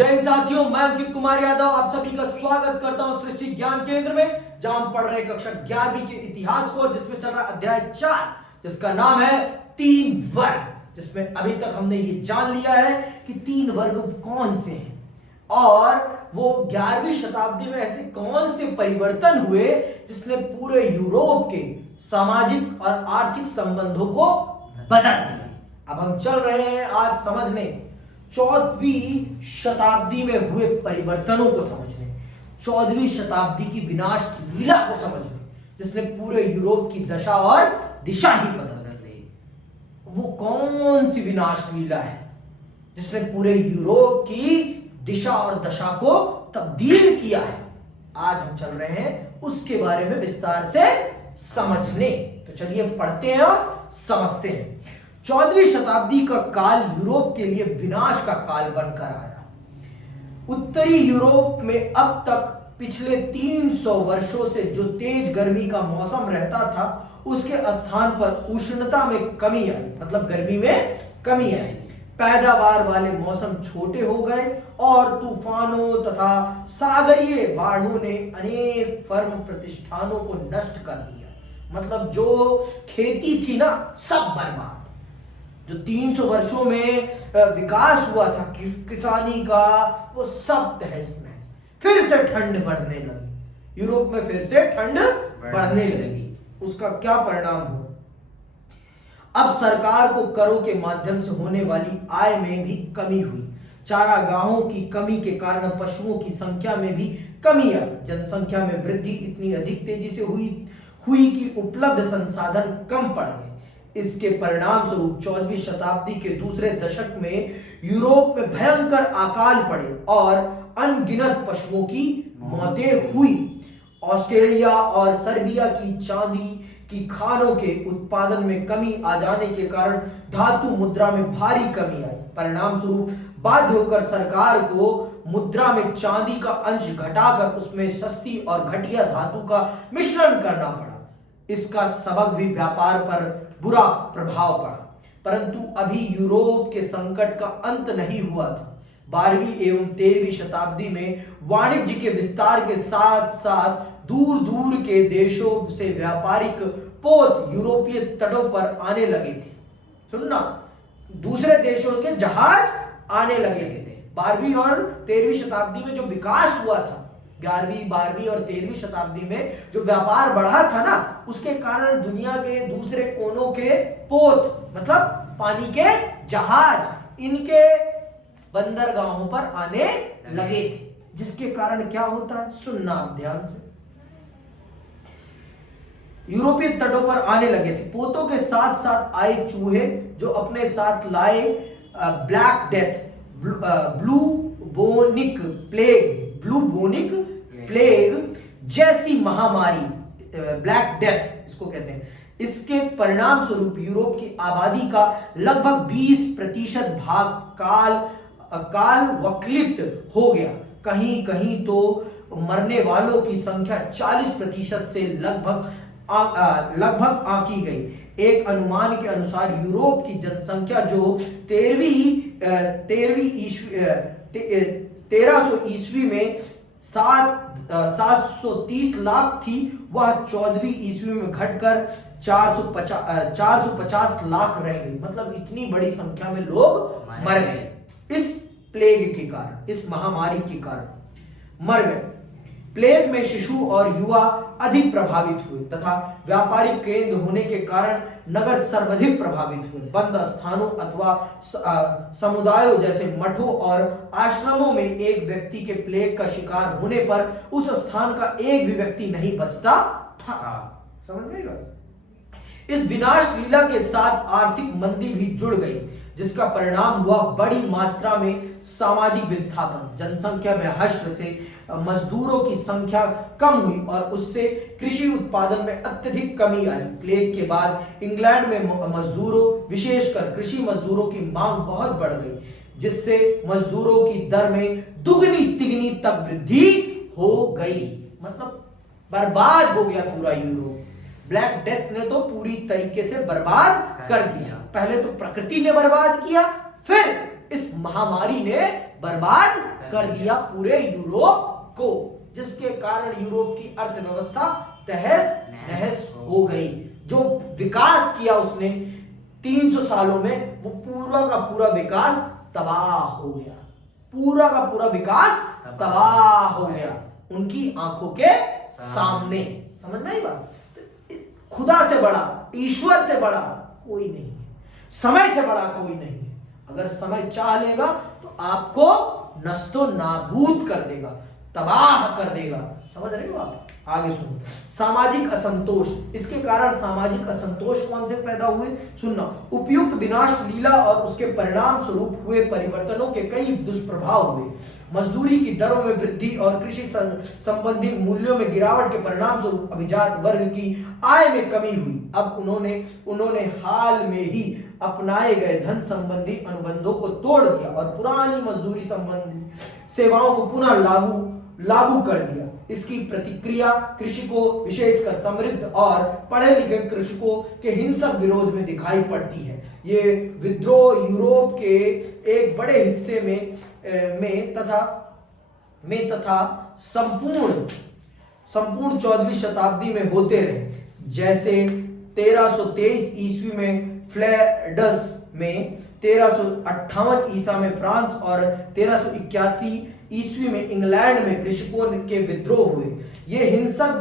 जय हिंद साथियों, मैं अंकित कुमार यादव आप सभी का स्वागत करता हूं सृष्टि ज्ञान केंद्र में, जहां हम पढ़ रहे कक्षा 11वीं के इतिहास को, जिसमें चल रहा अध्याय 4 जिसका नाम है 3 वर्ग। जिसमें अभी तक हमने ये जान लिया है कि 3 वर्ग कौन से हैं और वो 11वीं शताब्दी में ऐसे कौन से परिवर्तन हुए जिसने पूरे यूरोप के सामाजिक और आर्थिक संबंधों को बदल दिया। अब हम चल रहे हैं आज समझने 14वीं शताब्दी में हुए परिवर्तनों को समझने, 14वीं शताब्दी की विनाश की लीला को समझने, जिसने पूरे यूरोप की दशा और दिशा ही बदल दी। वो कौन सी विनाश लीला है जिसने पूरे यूरोप की दिशा और दशा को तब्दील किया है? आज हम चल रहे हैं उसके बारे में विस्तार से समझने। तो चलिए पढ़ते हैं और समझते हैं। 14वीं शताब्दी का काल यूरोप के लिए विनाश का काल बनकर आया। उत्तरी यूरोप में अब तक पिछले 300 वर्षों से जो तेज गर्मी का मौसम रहता था, उसके स्थान पर उष्णता में कमी आई, मतलब गर्मी में कमी आई। पैदावार वाले मौसम छोटे हो गए और तूफानों तथा सागरीय बाढ़ों ने अनेक फर्म प्रतिष्ठानों को नष्ट कर दिया। मतलब जो खेती थी ना, सब बर्बाद। जो 300 वर्षों में विकास हुआ था किसानी का, वो सब तहस नहस। फिर से ठंड बढ़ने लगी, यूरोप में फिर से ठंड बढ़ने लगी। उसका क्या परिणाम हुआ? अब सरकार को करों के माध्यम से होने वाली आय में भी कमी हुई। चारागाहों की कमी के कारण पशुओं की संख्या में भी कमी आई। जनसंख्या में वृद्धि इतनी अधिक तेजी से हुई कि उपलब्ध संसाधन कम पड़ गए। इसके परिणाम स्वरूप 14वीं शताब्दी के दूसरे दशक में यूरोप में भयंकर अकाल पड़े और अनगिनत पशुओं की मौतें हुई। ऑस्ट्रेलिया और सर्बिया की चांदी की खानों के उत्पादन में कमी आ जाने के कारण धातु मुद्रा में भारी कमी आई। परिणाम स्वरूप बाध्य होकर सरकार को मुद्रा में चांदी का अंश घटाकर उसमें सस्ती और घटिया धातु का मिश्रण करना पड़ा। इसका सबक भी व्यापार पर बुरा प्रभाव पड़ा। परंतु अभी यूरोप के संकट का अंत नहीं हुआ था। 12वीं एवं 13वीं शताब्दी में वाणिज्य के विस्तार के साथ साथ दूर दूर के देशों से व्यापारिक पोत यूरोपीय तटों पर आने लगे थे। सुनना, दूसरे देशों के जहाज आने लगे थे। 12वीं और 13वीं शताब्दी में जो विकास हुआ था, 11वीं 12वीं और 13वीं शताब्दी में जो व्यापार बढ़ा था ना, उसके कारण दुनिया के दूसरे कोनों के पोत, मतलब पानी के जहाज, इनके बंदरगाहों पर आने लगे थे। जिसके कारण क्या होता है, सुनना आप ध्यान से। यूरोपीय तटों पर आने लगे थे। पोतों के साथ साथ आए चूहे जो अपने साथ लाए ब्लैक डेथ, ब्लूबोनिक प्लेग जैसी महामारी, ब्लैक डेथ इसको कहते हैं। इसके परिणाम स्वरूप यूरोप की आबादी का लगभग 20% भाग काल वक्लित हो गया। कहीं कहीं तो मरने वालों की संख्या 40% से लगभग आंकी गई। एक अनुमान के अनुसार यूरोप की जनसंख्या जो 1300 ईस्वी में 730 लाख थी, वह 14वीं ईस्वी में घटकर 450 लाख रह गई। मतलब इतनी बड़ी संख्या में लोग मर गए। इस प्लेग के कारण, इस महामारी के कारण मर गए। प्लेग में शिशु और युवा अधिक प्रभावित हुए तथा व्यापारिक केंद्र होने के कारण नगर सर्वाधिक प्रभावित हुए। बंद स्थानों अथवा समुदायों जैसे मठों और आश्रमों में एक व्यक्ति के प्लेग का शिकार होने पर उस स्थान का एक भी व्यक्ति नहीं बचता था। समझ में आएगा? इस विनाश लीला के साथ आर्थिक मंदी भी जुड़ गई, जिसका परिणाम हुआ बड़ी मात्रा में सामाजिक विस्थापन। जनसंख्या में हश्र से मजदूरों की संख्या कम हुई और उससे कृषि उत्पादन में अत्यधिक कमी आई। प्लेग के बाद इंग्लैंड में मजदूरों, विशेषकर कृषि मजदूरों की मांग बहुत बढ़ गई, जिससे मजदूरों की दर में दुगनी तिगनी तक वृद्धि हो गई। मतलब बर्बाद हो गया पूरा यूरोप। ब्लैक डेथ ने तो पूरी तरीके से बर्बाद कर दिया। पहले तो प्रकृति ने बर्बाद किया, फिर इस महामारी ने बर्बाद कर दिया पूरे यूरोप को, जिसके कारण यूरोप की अर्थव्यवस्था तहस नहस हो गई। जो विकास किया उसने 300 सालों में, वो पूरा का पूरा विकास तबाह हो गया, पूरा का पूरा विकास तबाह हो गया उनकी आंखों के सामने। समझ में आई बात? खुदा से बड़ा, ईश्वर से बड़ा कोई नहीं है, समय से बड़ा कोई नहीं है। अगर समय चाह लेगा तो आपको नस्तो नाबूद कर देगा, तबाह कर देगा। समझ रहे हो आप? आगे सुनो, सामाजिक असंतोष। इसके कारण सामाजिक असंतोष कौन से पैदा हुए? सुनना, उपयुक्त विनाश लीला और उसके परिणाम स्वरूप हुए परिवर्तनों के कई दुष्प्रभाव हुए। मजदूरी की दरों में वृद्धि और कृषि संबंधी मूल्यों में गिरावट के परिणाम स्वरूप अभिजात वर्ग की आय में कमी हुई। अब उन्होंने हाल में ही अपनाए गए धन संबंधी अनुबंधों को तोड़ दिया और पुरानी मजदूरी संबंधी सेवाओं को पुनः लागू कर दिया। इसकी प्रतिक्रिया कृषकों, विशेषकर समृद्ध और पढ़े लिखे कृषकों के हिंसक विरोध में दिखाई पड़ती है। ये विद्रोह यूरोप के एक बड़े हिस्से में तथा संपूर्ण 14वीं शताब्दी में होते रहे। जैसे 1323 ईस्वी में फ्लैंडर्स में, 1358 ईसा में फ्रांस और 1381 ईस्वी में इंग्लैंड में कृषकों के विद्रोह हुए। ये हिंसक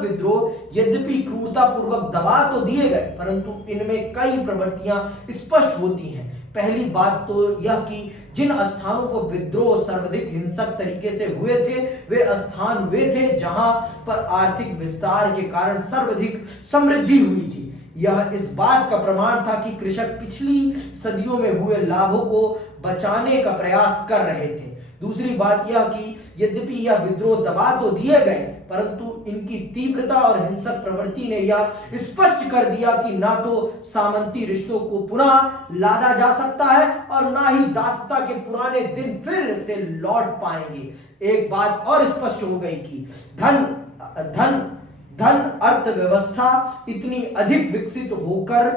विद्रोह यद्यपि क्रूरतापूर्वक दबा तो दिए गए, परंतु इनमें कई प्रवृत्तियां स्पष्ट होती हैं। पहली बात तो यह कि जिन स्थानों पर विद्रोह सर्वाधिक हिंसक तरीके से हुए थे, वे स्थान वे थे जहां पर आर्थिक विस्तार के कारण सर्वाधिक समृद्धि हुई थी। यह इस बात का प्रमाण था कि कृषक पिछली सदियों में हुए लाभों को बचाने का प्रयास कर रहे थे। दूसरी बात यह कि यद्यपि यह विद्रोह दबा तो दिए गए, परंतु इनकी तीव्रता और हिंसक प्रवृत्ति ने यह स्पष्ट कर दिया कि ना तो सामंती रिश्तों को पुनः लादा जा सकता है और ना ही दासता के पुराने दिन फिर से लौट पाएंगे। एक बात और स्पष्ट हो गई कि धन अर्थव्यवस्था इतनी अधिक विकसित होकर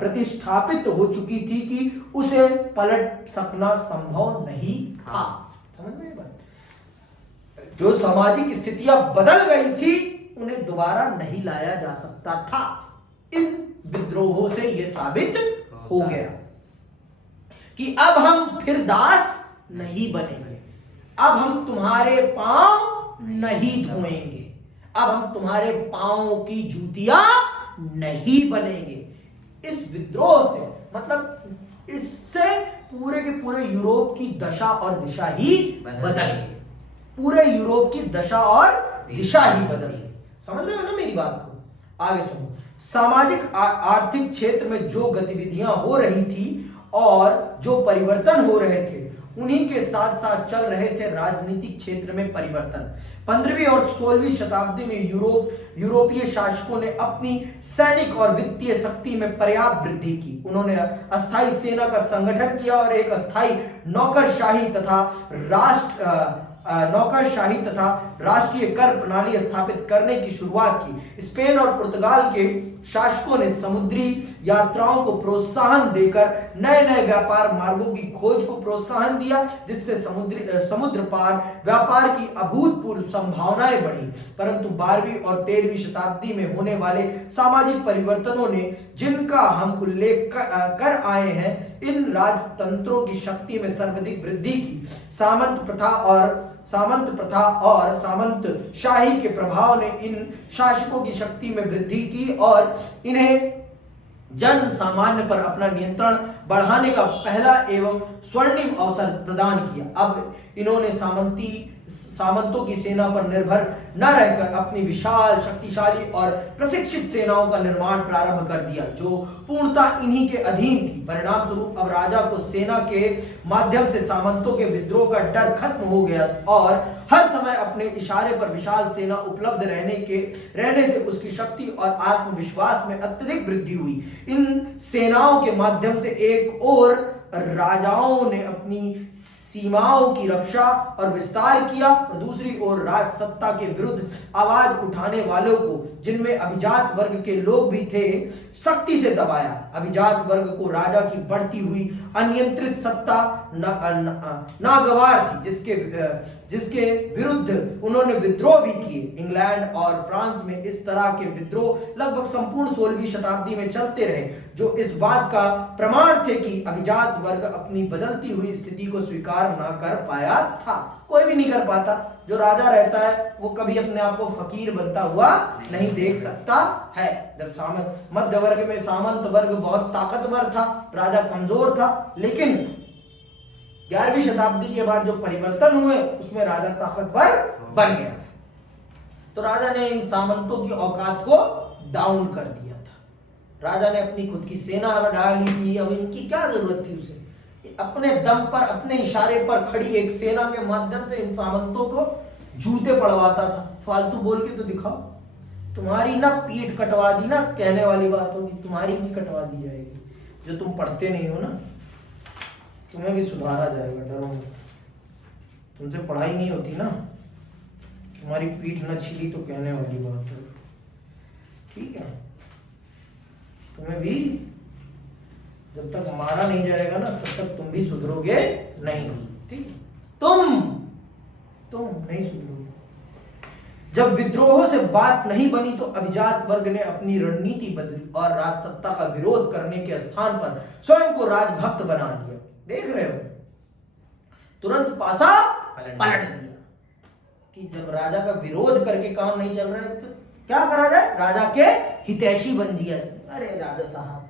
प्रतिष्ठापित हो चुकी थी कि उसे पलट सकना संभव नहीं था। समझ में बात? जो सामाजिक स्थितियां बदल गई थी, उन्हें दोबारा नहीं लाया जा सकता था। इन विद्रोहों से यह साबित हो गया कि अब हम फिर दास नहीं बनेंगे, अब हम तुम्हारे पांव नहीं धोएंगे, अब हम तुम्हारे पांवों की जूतियां नहीं बनेंगे। इस विद्रोह से, मतलब इससे पूरे के पूरे यूरोप की दशा और दिशा ही बदल गई। पूरे यूरोप की दशा और दिशा ही बदल गई। समझ रहे हो ना मेरी बात को? आगे सुनो, सामाजिक आर्थिक क्षेत्र में जो गतिविधियां हो रही थी और जो परिवर्तन हो रहे थे, उन्हीं के साथ साथ चल रहे थे राजनीतिक क्षेत्र में परिवर्तन। 15वीं और 16वीं शताब्दी में यूरोपीय शासकों ने अपनी सैनिक और वित्तीय शक्ति में पर्याप्त वृद्धि की। उन्होंने अस्थायी सेना का संगठन किया और एक अस्थायी नौकरशाही तथा राष्ट्रीय कर प्रणाली स्थापित करने की शुरुआत की। स्पेन और पुर्तगाल के शासकों ने समुद्री यात्राओं को प्रोत्साहन देकर नए नए व्यापार मार्गों की खोज को प्रोत्साहन दिया, जिससे समुद्र पार व्यापार की अभूतपूर्व संभावनाएं बढ़ी। परंतु 12वीं और 13वीं शताब्दी में होने वाले सामाजिक परिवर्तनों ने, जिनका हम उल्लेख कर आए हैं, इन राजतंत्रों की शक्ति में सर्वाधिक वृद्धि की। सामंत प्रथा और सामंत शाही के प्रभाव ने इन शासकों की शक्ति में वृद्धि की और इन्हें जन सामान्य पर अपना नियंत्रण बढ़ाने का पहला एवं स्वर्णिम अवसर प्रदान किया। अब इन्होंने सामंतों की सेना पर निर्भर न रहकर अपनी विशाल, शक्तिशाली और प्रशिक्षित सेनाओं का निर्माण प्रारंभ कर दिया, जो पूर्णतः इन्हीं के अधीन थी। परिणाम स्वरूप अब राजा को सेना के माध्यम से सामंतों के विद्रोह का डर खत्म हो गया और हर समय अपने इशारे पर विशाल सेना उपलब्ध रहने से उसकी शक्ति और आत्मविश्वास में अत्यधिक वृद्धि हुई। इन सेनाओं के माध्यम से एक और राजाओं ने अपनी सीमाओं की रक्षा और विस्तार किया, और दूसरी ओर राज सत्ता के विरुद्ध आवाज उठाने वालों को, जिनमें अभिजात वर्ग के लोग भी थे, सख्ती से दबाया। अभिजात वर्ग को राजा की बढ़ती हुई अनियंत्रित सत्ता नागवार थी, जिसके विरुद्ध उन्होंने विद्रोह भी किए। इंग्लैंड और फ्रांस में इस तरह के विद्रोह लगभग संपूर्ण 16वीं शताब्दी में चलते रहे, जो इस बात का प्रमाण थे कि अभिजात वर्ग अपनी बदलती हुई स्थिति को स्वीकार ना कर पाया था। कोई भी नहीं कर पाता। जो राजा रहता है वो कभी अपने आप को फकीर बनता हुआ नहीं देख सकता है। जब मध्य वर्ग में सामंत वर्ग बहुत ताकतवर था, राजा कमजोर था, लेकिन 11वीं शताब्दी के बाद जो परिवर्तन हुए उसमें राजा ताकतवर बन गया था। तो राजा ने इन सामंतों की औकात को डाउन कर दिया था। राजा ने अपनी खुद की सेना बढ़ा ली थी। अब इनकी क्या जरूरत थी? उसे अपने दम पर, अपने इशारे पर खड़ी एक सेना के माध्यम से इन सामंतों को जूते पड़वाता था। फालतू बोल के तो दिखाओ। तुम्हारी ना पीठ कटवा दी ना, कहने वाली बात होगी, तुम्हारी भी कटवा दी जाएगी। जो तुम पढ़ते नहीं हो ना, तुम्हें भी सुधारा जाएगा, डरो मत। तुमसे पढ़ाई नहीं होती ना, तुम्हारी पीठ न छिली तो कहने वाली बात है, ठीक है? तुम्हें भी जब तक मारा नहीं जाएगा ना, तब तक तुम भी सुधरोगे नहीं, ठीक? तुम नहीं सुधरोगे। जब विद्रोहों से बात नहीं बनी तो अभिजात वर्ग ने अपनी रणनीति बदली और राजसत्ता का विरोध करने के स्थान पर स्वयं को राजभक्त बना लिया। देख रहे हो, तुरंत पासा पलट दिया कि जब राजा का विरोध करके काम नहीं चल रहा है तो क्या करा जाए? राजा के हितैषी बन दिया। अरे राजा साहब,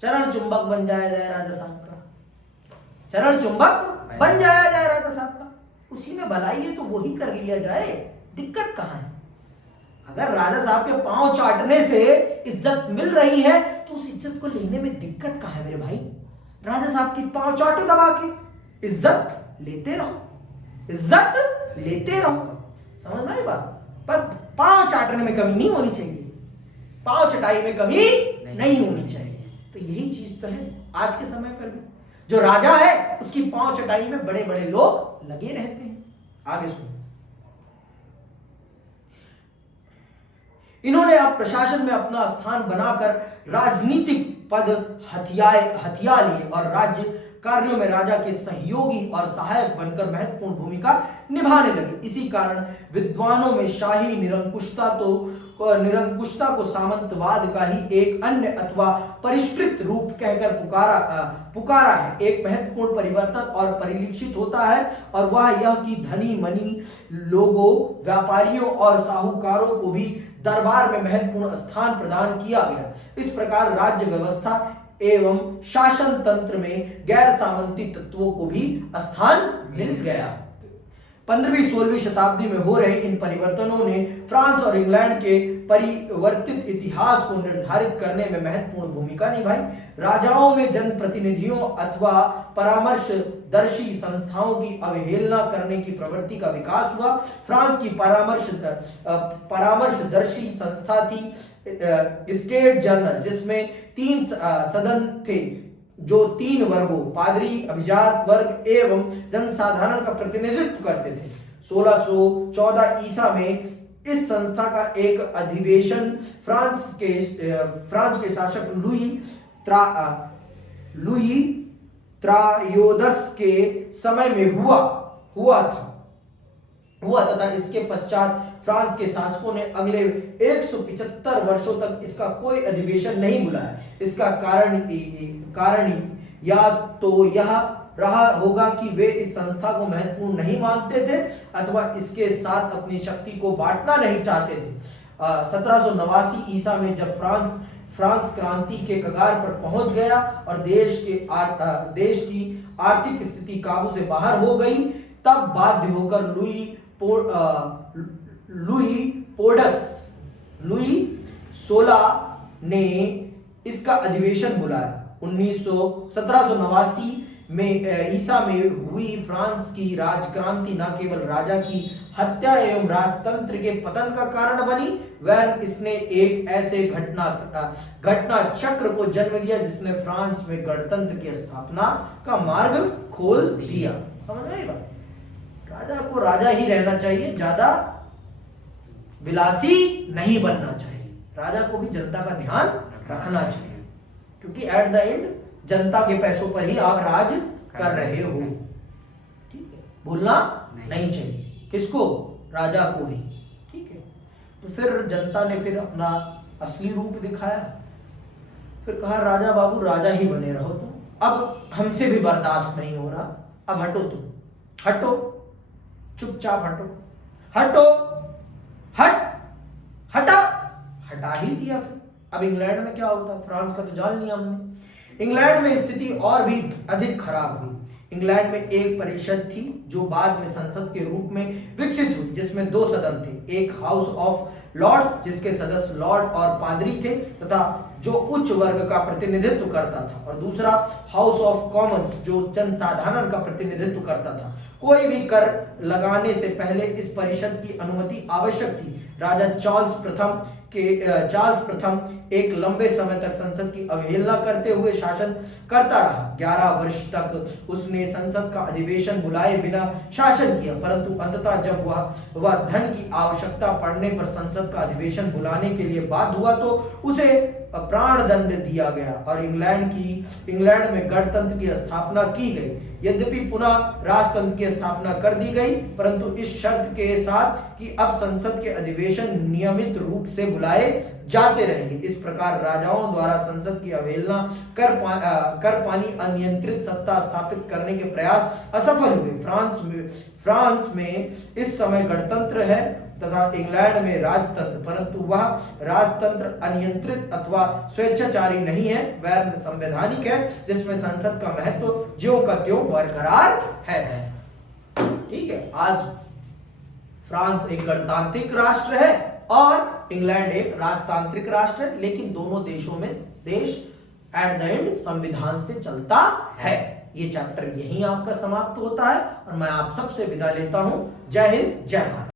चरण चुंबक बन जाया जाए राजा साहब का, चरण चुंबक बन जाया जाए राजा साहब का। उसी में भलाई है तो वही कर लिया जाए, दिक्कत कहां है? अगर राजा साहब के पांव चाटने से इज्जत मिल रही है तो उस इज्जत को लेने में दिक्कत कहां है मेरे भाई? राजा साहब की पांव चाटो दबा के, इज्जत लेते रहो, इज्जत लेते रहो। समझ में आई बात? पर पांव चाटने में कमी नहीं होनी चाहिए, पांव चटाई में कमी नहीं होनी चाहिए। तो यही चीज तो है आज के समय पर भी। जो राजा है उसकी पांव चटाई में बड़े बड़े लोग लगे रहते हैं। आगे सुनो। इन्होंने अब प्रशासन में अपना स्थान बनाकर राजनीतिक पद हथिया लिए और राज्य कार्यों में राजा के सहयोगी और सहायक बनकर महत्वपूर्ण भूमिका निभाने लगे। इसी कारण विद्वानों में शाही निरंकुशता को सामंतवाद का ही एक अन्य अथवा परिष्कृत रूप कहकर पुकारा है। एक महत्वपूर्ण परिवर्तन और परिलक्षित होता है और वह यह कि धनी मनी लोगों, व्यापारियों और साहूकारों को भी दरबार में महत्वपूर्ण स्थान प्रदान किया गया। इस प्रकार राज्य व्यवस्था एवं शासन तंत्र में गैर सामंती तत्वों को भी स्थान मिल गया। 15वीं-16वीं शताब्दी में हो रहे इन परिवर्तनों ने फ्रांस और इंग्लैंड के परिवर्तित इतिहास को निर्धारित करने में महत्वपूर्ण भूमिका निभाई। राजाओं में जनप्रतिनिधियों अथवा परामर्शदर्शी संस्थाओं की अवहेलना करने की प्रवृत्ति का विकास हुआ। फ्रांस की परामर्शदर्शी संस्था थी स्टेट जर्नल, जिसमें 3 सदन थे जो 3 वर्गों, पादरी, अभिजात वर्ग एवं जनसाधारण का प्रतिनिधित्व करते थे। 1614 ईसा में इस संस्था का एक अधिवेशन फ्रांस के शासक लुई त्रायोदस के समय में हुआ तथा इसके पश्चात फ्रांस के शासकों ने अगले 175 वर्षों तक इसका कोई अधिवेशन नहीं बुलाया। इसका कारण या तो यह रहा होगा कि वे इस संस्था को महत्वपूर्ण नहीं मानते थे अथवा इसके साथ अपनी शक्ति को बांटना नहीं चाहते थे। 1789 ईसा में जब फ्रांस क्रांति के कगार पर पहुंच गया और देश की आर्थिक स्थिति काबू से बाहर हो गई, तब बाध्य होकर लुई 16 ने इसका अधिवेशन बुलाया। 1789 ईसा में हुई फ्रांस की राजक्रांति न केवल राजा की हत्या एवं राजतंत्र के पतन का कारण बनी, वरन इसने एक ऐसे घटना चक्र को जन्म दिया जिसने फ्रांस में गणतंत्र की स्थापना का मार्ग खोल दिया। समझ में आई बात? राजा को राजा ही रहना चाहिए, ज्यादा विलासी नहीं बनना चाहिए। राजा को भी जनता का ध्यान रखना चाहिए, क्योंकि एट द एंड जनता के पैसों पर ही आप राज कर रहे हो। ठीक है, भूलना नहीं चाहिए। किसको? राजा को भी। ठीक है, तो फिर जनता ने फिर अपना असली रूप दिखाया। फिर कहा राजा बाबू राजा ही बने रहो तुम, अब हमसे भी बर्दाश्त नहीं हो रहा, अब हटो तुम, हटो, चुपचाप हटो, हटो, हटा ही दिया। फिर अब इंग्लैंड में क्या होता? फ्रांस का तो जान लिया हमने। इंग्लैंड में स्थिति और भी अधिक खराब हुई। इंग्लैंड में एक परिषद थी जो बाद में संसद के रूप में विकसित हुई, जिसमें 2 सदन थे, एक हाउस ऑफ लॉर्ड्स जिसके सदस्य लॉर्ड और पादरी थे तथा जो उच्च वर्ग का प्रतिनिधित्व करता था, और दूसरा हाउस ऑफ कॉमन्स जो जनसाधारण का प्रतिनिधित्व करता था। कोई भी कर लगाने से पहले इस परिषद की अनुमति आवश्यक थी। राजा चार्ल्स प्रथम एक लंबे समय तक संसद की अवहेलना करते हुए शासन करता रहा। 11 वर्ष तक उसने संसद का अधिवेशन बुलाए बिना शासन किया, परंतु अंततः जब वह धन की आवश्यकता पड़ने पर संसद का अधिवेशन बुलाने के लिए बाध्य हुआ तो उसे प्राण दंड दिया गया और इंग्लैंड में गणतंत्र की स्थापना की गई। यद्यपि पुनः राजतंत्र की स्थापना कर दी गई, परंतु इस शर्त के साथ कि अब संसद के अधिवेशन नियमित रूप से बुलाए जाते रहेंगे। इस प्रकार राजाओं द्वारा संसद की अवहेलना कर पानी अनियंत्रित सत्ता स्थापित करने के प्रयास असफल हुए। फ्रांस में इस समय गणतंत्र है तथा इंग्लैंड में राजतंत्र, परंतु वह राजतंत्र अनियंत्रित अथवा स्वेच्छाचारी नहीं है, वह संवैधानिक है, जिसमें संसद का महत्व ज्यों का त्यों बरकरार है। ठीक है, आज फ्रांस एक गणतांत्रिक राष्ट्र है और इंग्लैंड एक राजतांत्रिक राष्ट्र है, लेकिन दोनों देशों में देश एट द एंड संविधान से चलता है। ये चैप्टर यहीं आपका समाप्त होता है और मैं आप सबसे विदा लेता हूं। जय हिंद, जय भारत।